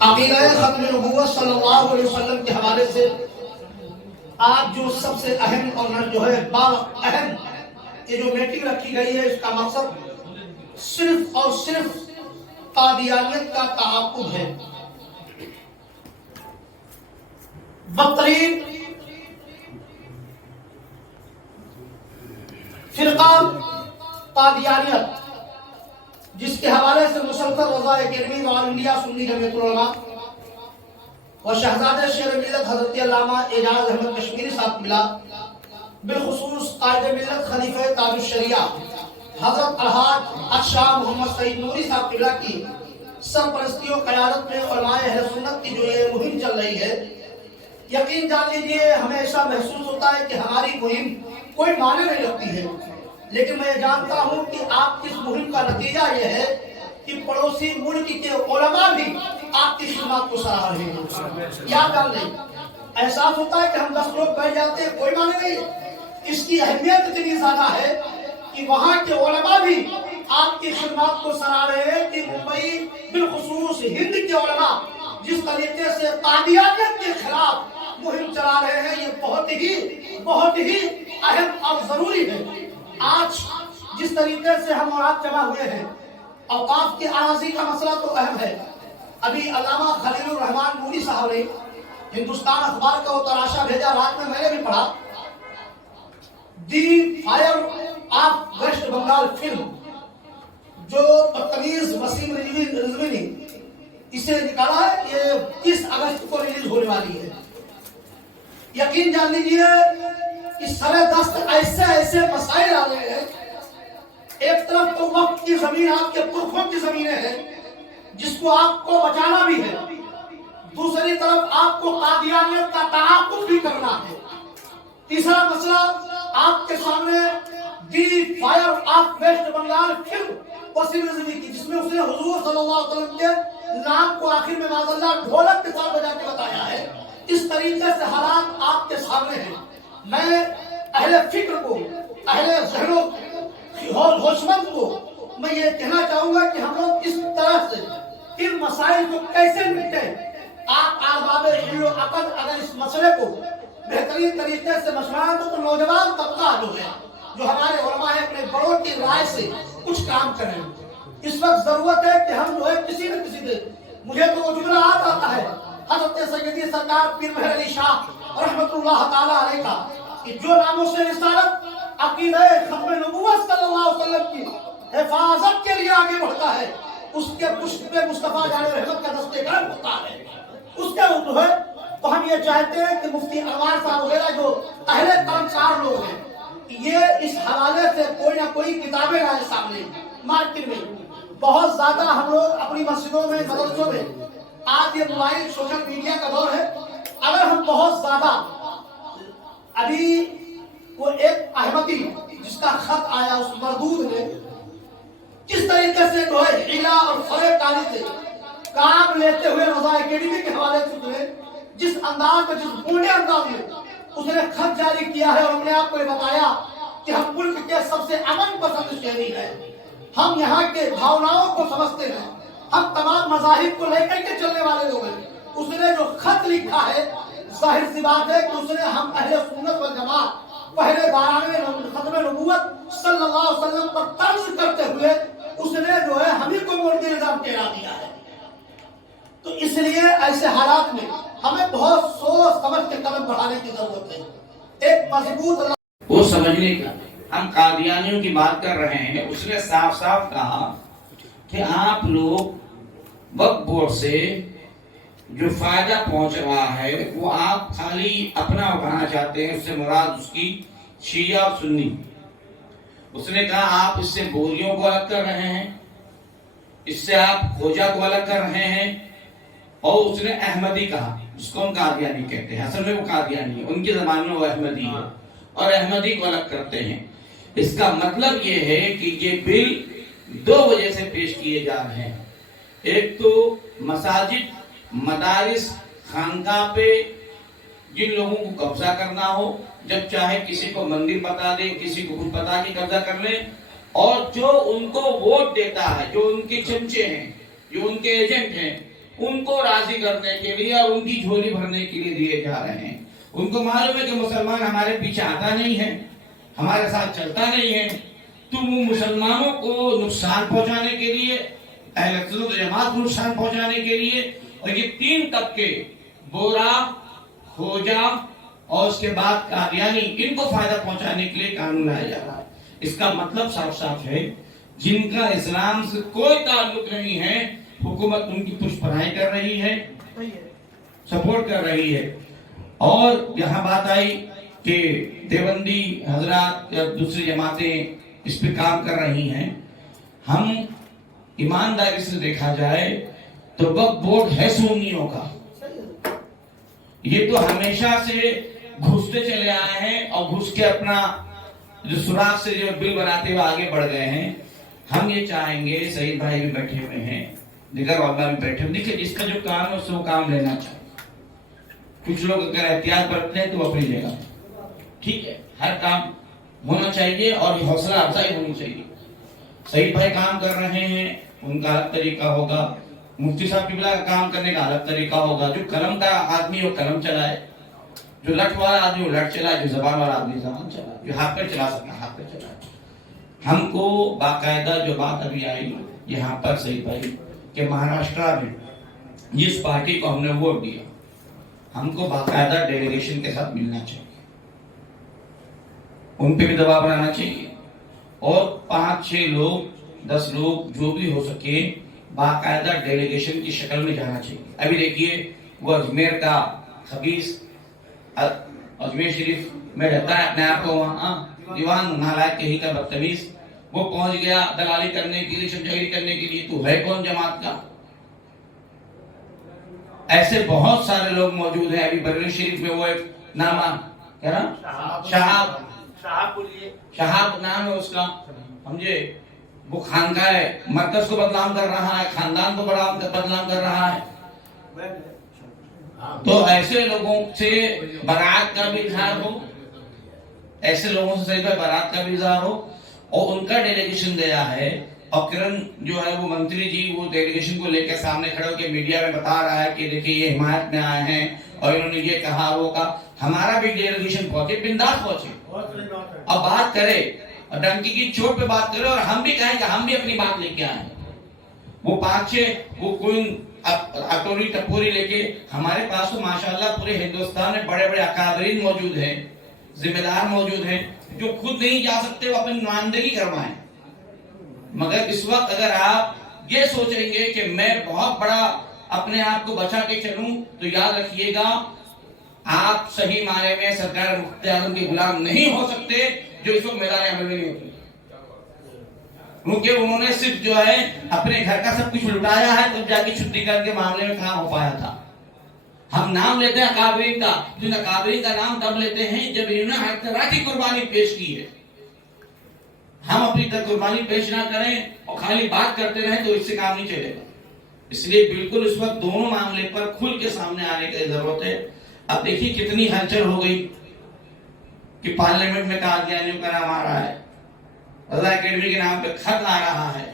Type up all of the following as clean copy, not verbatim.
عقیدہ ختم نبوت صلی اللہ علیہ وسلم کے حوالے سے آج جو سب سے اہم اور جو ہے اہم یہ جو میٹنگ رکھی گئی ہے، اس کا مقصد صرف اور صرف قادیانیت کا تعاقب ہے۔ بدترین فرقہ قادیانیت، جس کے حوالے سے مسلسل رضا اکیڈمی آل انڈیا سنی جمعیت العلماء اور شہزادہ شیر ملت حضرت علامہ اعجاز احمد کشمیری صاحب ملا، بالخصوص قائد ملت خلیفہ تاج الشریعہ حضرت الحاج اشرف محمد سعید نوری صاحب قبلہ کی سرپرستی و قیادت میں علماء اہل سنت کی جو یہ مہم چل رہی ہے، یقین جان لیجیے ہمیں ایسا محسوس ہوتا ہے کہ ہماری مہم کوئی معنی نہیں رکھتی ہے، لیکن میں جانتا ہوں کہ آپ کی اس مہم کا نتیجہ یہ ہے کہ پڑوسی ملک کے علماء بھی آپ کی خدمات کو سراہ رہے ہیں۔ کیا جان نہیں، احساس ہوتا ہے کہ ہم 10 لوگ بیٹھ جاتے ہیں، کوئی معنی نہیں۔ اس کی اہمیت اتنی زیادہ ہے کہ وہاں کے علماء بھی آپ کی خدمات کو سراہ رہے ہیں کہ ممبئی بالخصوص ہند کے علماء جس طریقے سے قادیانیت کے خلاف مہم چلا رہے ہیں، یہ بہت ہی اہم اور ضروری ہے۔ آج جس طریقے سے ہم اور آپ جمع ہوئے ہیں، اوقاف کی اراضی کا مسئلہ تو اہم ہے۔ ابھی علامہ خلیل الرحمان نوری صاحب نے ہندوستان اخبار کا وہ تراشا بھیجا، رات میں نے بھی پڑھا، the fire of West Bengal film جو بدتمیز وسیم رضوی نے اسے نکالا ہے، یہ 30 اگست کو ریلیز ہونے والی ہے۔ یقین جان لیجیے کہ سر دست ایسے مسائل آ رہے ہیں۔ ایک طرف تو وقت کی زمین آپ کے پرکھوں کی زمینیں ہیں جس کو آپ کو بچانا بھی ہے، دوسری طرف آپ کو قادیانیت کا تعاقب بھی کرنا ہے۔ تیسرا مسئلہ آپ کے سامنے the fire of West Bengal film Waseem Rizvi کی، جس میں اس نے حضور صلی اللہ علیہ وسلم کے نام کو آخر میں معاذ اللہ ڈھولک کے ساتھ بجا کے بتایا ہے۔ اس طریقے سے حالات آپ کے سامنے ہیں۔ میں اہل فکر کو، اہل ذہنوں ہوشمند کو میں یہ کہنا چاہوں گا کہ ہم لوگ اس طرح سے ان مسائل کو کیسے نپٹیں۔ آپ ارباب علم و عقل اگر اس مسئلے کو بہترین طریقے سے مشورہ دو تو نوجوان طبقہ جو ہے، جو ہمارے علماء ہیں، اپنے بڑوں کی رائے سے کچھ کام کریں۔ اس وقت ضرورت ہے کہ ہم جو ہے کسی نہ کسی دے، مجھے تو وہ جملہ آتا ہے حضرت سیدی سرکار پیر مہر علی شاہ رحمت اللہ تعالی علیہ کا، کہ جو ناموں سے رسالت عقیدہ ختم نبوت صلی اللہ علیہ وسلم کی حفاظت کے لیے آگے بڑھتا ہے، اس کے پشت پہ مصطفیٰ جان رحمت کا دست گرم ہوتا ہے۔ اس کے جو ہے تو ہم یہ چاہتے ہیں کہ مفتی انوار صاحب وغیرہ جو اہل کرمچار لوگ ہیں، یہ اس حوالے سے کوئی نہ کوئی کتابیں لائے سامنے مارکیٹ میں۔ بہت زیادہ ہم لوگ اپنی مسجدوں میں، مدرسوں میں، آج یہ موبائل سوشل میڈیا کا دور ہے، اگر ہم بہت زیادہ ابھی وہ ایک احمدی جس کا خط آیا اس مردود نے کس طریقے سے جو ہے ہیلا اور فریب کاری سے کام لیتے ہوئے رضا اکیڈمی کے حوالے سے جو ہے جس انداز میں، جس بوڑھے انداز میں اس نے خط جاری کیا ہے، اور ہم نے آپ کو یہ بتایا کہ ہم ملک کے سب سے امن پسند شہری ہیں، ہم یہاں کے بھاوناؤں کو سمجھتے ہیں، ہم تمام مذاہب کو لے کر کے چلنے والے لوگ ہیں۔ اس نے جو خط لکھا ہے، ظاہر سی بات ہے کہ اس نے ہم اہل سنت والجماعت پہلے 12ویں ختم نبوت صلی اللہ علیہ وسلم پر طرز کرتے ہوئے اس نے جو ہے ہمیں کو مولوی نظام ٹھہرا دیا ہے۔ تو اس لیے ایسے حالات میں ہمیں بہت سوچ سمجھ کے قدم بڑھانے کی ضرورت ہے۔ ایک مضبوط وہ سمجھنے کا ہم قادیانیوں کی بات کر رہے ہیں، اس نے صاف صاف کہا کہ آپ لوگ وقت بورڈ سے جو فائدہ پہنچ رہا ہے وہ آپ خالی اپنا اٹھانا چاہتے ہیں، اس سے مراد اس کی شیعہ اور سنی۔ اس نے کہا آپ اس سے بوریوں کو الگ کر رہے ہیں، اس سے آپ خوجہ کو الگ کر رہے ہیں، اور اس نے احمدی کہا جس کو ہم قادیانی کہتے ہیں، اصل میں وہ قادیانی ہے، ان کی زبان میں وہ احمدی ہے، اور احمدی کو الگ کرتے ہیں۔ اس کا مطلب یہ ہے کہ یہ بل 2 وجہ سے پیش کیے جا رہے ہیں۔ ایک تو مساجد، مدارس، خانقاہ پہ جن لوگوں کو قبضہ کرنا ہو، جب چاہے کسی کو مندر بتا دے، کسی کو کچھ بتا کے قبضہ کر لیں، اور جو ان کو ووٹ دیتا ہے، جو ان کے چمچے ہیں، جو ان کے ایجنٹ ہیں، ان کو راضی کرنے کے لیے اور ان کی جھولی بھرنے کے لیے دیے جا رہے ہیں. ان کو معلوم ہے کہ مسلمان ہمارے پیچھے آتا نہیں ہے, ہمارے ساتھ چلتا نہیں ہے, تو وہ مسلمانوں کو نقصان پہنچانے کے لیے, اہل سنت و جماعت کو نقصان پہنچانے کے لیے, اور یہ تین طبقے بورا, خوجا اور اس کے بعد قادیانی, ان کو فائدہ پہنچانے کے لیے قانون لایا جا رہا ہے. اس کا مطلب صاف صاف ہے, جن کا اسلام سے کوئی تعلق نہیں ہے, حکومت ان کی پشت پناہی کر رہی ہے, سپورٹ کر رہی ہے. اور یہاں بات آئی کہ دیوبندی حضرات یا دوسری جماعتیں اس پہ کام کر رہی ہیں. ہم ایمانداری سے دیکھا جائے تو وقف بورڈ ہے سنیوں کا, یہ تو ہمیشہ سے گھستے چلے آئے ہیں اور گھس کے اپنا جو سوراخ سے جو بل بناتے ہوئے آگے بڑھ گئے ہیں. ہم یہ چاہیں گے, سعید بھائی بھی بیٹھے ہوئے ہیں, دیگر علماء بھی بیٹھے ہوئے, دیکھیں جس کا جو کام ہے اس سے وہ کام لینا چاہیے. کچھ لوگ اگر احتیاط برتتے ہیں تو اپنی جگہ, ٹھیک ہے, ہر کام ہونا چاہیے اور حوصلہ افزائی ہونی چاہیے. سعید بھائی کام کر رہے ہیں, ان کا الگ طریقہ ہوگا, مفتی صاحب قبلہ کا کام کرنے کا الگ طریقہ ہوگا. جو قلم کا آدمی وہ قلم چلائے, جو لٹ والا آدمی وہ لٹ چلائے, جو زبان والا آدمی زبان چلائے, جو ہاتھ پہ چلا سکتا ہاتھ پہ چلائے. ہم کو باقاعدہ جو بات ابھی آئی یہاں پر سعید بھائی کہ مہاراشٹرا میں جس پارٹی کو ہم نے ووٹ دیا, ہم کو باقاعدہ ڈیلیگیشن کے ساتھ ملنا چاہیے, ان پہ بھی دباؤ بنانا چاہیے, اور 5-6 لوگ 10 لوگ جو بھی ہو سکے باقاعدہ ڈیلیگیشن کی شکل میں جانا چاہیے. ابھی دیکھیے وہ اجمیر کا خبیث, اجمیر شریف میں رہتا ہے اپنے آپ کو وہاں دیوان نالائق کہیں کا بدتمیز, وہ پہنچ گیا دلالی کرنے کے لیے, شمشیری کرنے کے لیے. تو ہے کون جماعت کا؟ ایسے بہت سارے لوگ موجود ہیں. ابھی بریلی شریف میں وہ ایک نامہ کیا نام, شہاب نام ہے اس کا, سمجھے, وہ خانقاہ ہے, مرکز کو بدنام کر رہا ہے, خاندان کو بدنام کر رہا ہے. تو ایسے لوگوں سے برات کا بھی اظہار ہو, ایسے لوگوں سے صحیح برات کا بھی اظہار ہو, اور ان کا ڈیلیگیشن گیا ہے. اور کرن جو ہے وہ منتری جی وہ ڈیلیگیشن کو لے کے سامنے کھڑے ہو کے میڈیا میں بتا رہا ہے کہ دیکھیں یہ حمایت میں آئے ہیں اور انہوں نے یہ کہا وہ کہا. ہمارا بھی ڈیلیگیشن پہنچے, بنداس پہنچے اور بات کرے, اور ڈنکی کی چوٹ پہ بات کرے, اور ہم بھی کہیں کہ ہم بھی اپنی بات لے کے آئے. وہ 5-6 وہ کوئی اٹوری ٹپوری لے کے, ہمارے پاس تو ماشاءاللہ پورے ہندوستان میں بڑے بڑے اکابرین موجود ہیں, ذمہ دار موجود ہیں, جو خود نہیں جا سکتے وہ اپنی نمائندگی کروائیں. مگر اس وقت اگر آپ یہ سوچیں گے کہ میں بہت بڑا اپنے آپ کو بچا کے چلوں, تو یاد رکھیے گا آپ صحیح معنی میں سرکار مفتی اعظم کے غلام نہیں ہو سکتے, جو اس وقت میدان عمل میں نہیں ہوتے, کیونکہ انہوں نے صرف جو ہے اپنے گھر کا سب کچھ لٹایا ہے, تب جا کے چھٹی کر کے معاملے میں کام ہو پایا تھا. ہم نام لیتے ہیں اکابرین کا, جن اکابرین کا نام تب لیتے ہیں جب انہوں نے ہر طرح کی قربانی پیش کی ہے. ہم اپنی طرح قربانی پیش نہ کریں اور خالی بات کرتے رہیں تو اس سے کام نہیں چلے گا. اس لیے بالکل اس وقت دونوں معاملے پر کھل کے سامنے آنے کی ضرورت ہے. اب دیکھیے کتنی ہلچل ہو گئی کہ پارلیمنٹ میں قادیانیوں کا نام آ رہا ہے, رضا اکیڈمی کے نام پہ خط آ رہا ہے,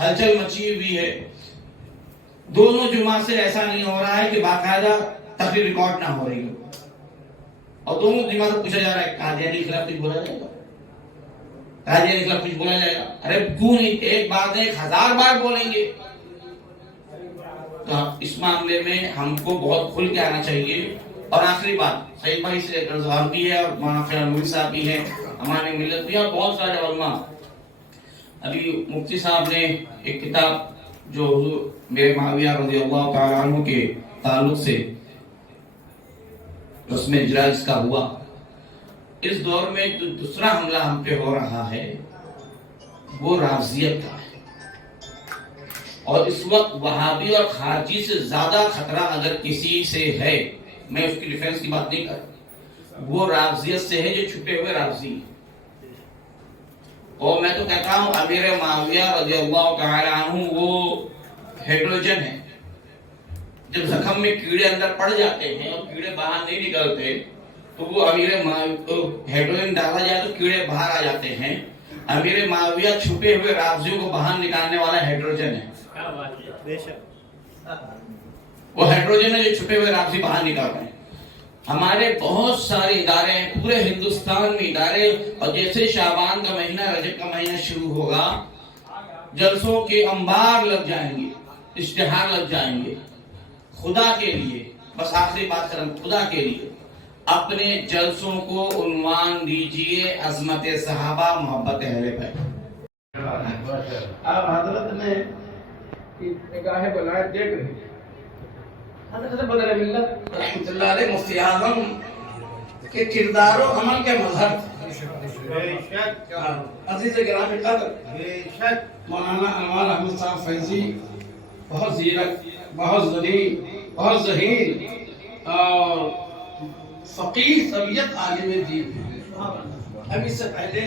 ہلچل مچی ہوئی ہے. دونوں جمعہ سے ایسا نہیں ہو رہا ہے کہ باقاعدہ تقریر ریکارڈ نہ ہو رہی ہو, اور دونوں جمعہ سے پوچھا جا رہا ہے قادیانی خلاف کچھ بولا جائے گا, قادیانی خلاف کچھ بولا جائے گا. ارے کیوں نہیں, ایک بات ہے 1000 بار بولیں گے. تو اس معاملے میں ہم کو بہت کھل کے آنا چاہیے. اور آخری بات, سعید بھائی سے رضوان بھی ہے اور مولانا خیر نوری صاحب بھی ہیں, ہمارے ملت بھی, اور بہت سارے علماء. ابھی مفتی صاحب نے ایک کتاب جو میرے معاویہ رضی اللہ تعالیٰ عنہ کے تعلق سے اس میں اجراء کا ہوا. اس دور میں جو دوسرا حملہ ہم پہ ہو رہا ہے وہ رافضیت کا ہے, اور اس وقت وہابی اور خارجی سے زیادہ خطرہ اگر کسی سے ہے, میں اس کی ڈیفنس کی بات نہیں کر رہا, وہ رافضیت سے ہے, جو چھپے ہوئے رافضی. اور میں تو کہتا ہوں امیر معاویہ رضی اللہ تعالی عنہ وہ ہیڈروجن ہے. جب زخم میں کیڑے اندر پڑ جاتے ہیں اور کیڑے باہر نہیں نکلتے, تو وہ امیر ہیڈروجن ڈالا جائے تو کیڑے باہر آ جاتے ہیں. امیر معاویہ چھپے ہوئے رافضیوں کو باہر نکالنے والا ہیڈروجن ہے. وہ ہائیڈروجن ہے جو چھپے ہوئے رابطے باہر نکال رہے ہیں. ہمارے بہت سارے ادارے ہیں پورے ہندوستان میں ادارے، اور جیسے شعبان کا مہینہ، رجب کا مہینہ شروع ہوگا، جلسوں کے انبار لگ جائیں گے، اشتہار لگ جائیں گے. خدا کے لیے بس آخری بات کریں، خدا کے لیے اپنے جلسوں کو عنوان دیجئے عظمت صحابہ، محبت اہل بیت. اب حضرت نے نگاہ بلائے دیکھ رہے حضرت بدر ملت رحمۃ اللہ علیہ مفتی اعظم کے کردار و عمل کے مظہر تھے. عزیز گرامی قدر مولانا انوار احمد صاحب فیضی بہت زیرک، بہت ذلیل، بہت ذہین اور فقیر طبیعت عالم دین. اب اس سے پہلے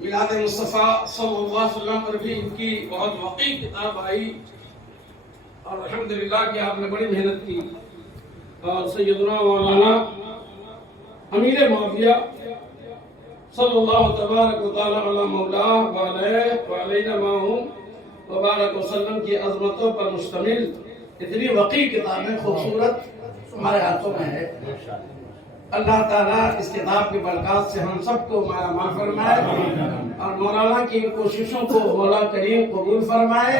میلاد مصطفیٰ صلی اللہ علیہ وسلم پر بھی ان کی بہت وقیع کتاب آئی، اور الحمدللہ کہ آپ نے بڑی محنت کی. اور سیدنا مولانا امیر معاویہ صلی اللہ تبارک و تعالی علی مولا وعلینا معہم وبارک وسلم کی عظمتوں پر مشتمل اتنی وقیع کتابیں خوبصورت ہمارے ہاتھوں میں ہے. اللہ تعالیٰ اس کتاب کی برکات سے ہم سب کو مالا مال فرمائے، اور مولانا کی کوششوں کو مولا کریم قبول فرمائے.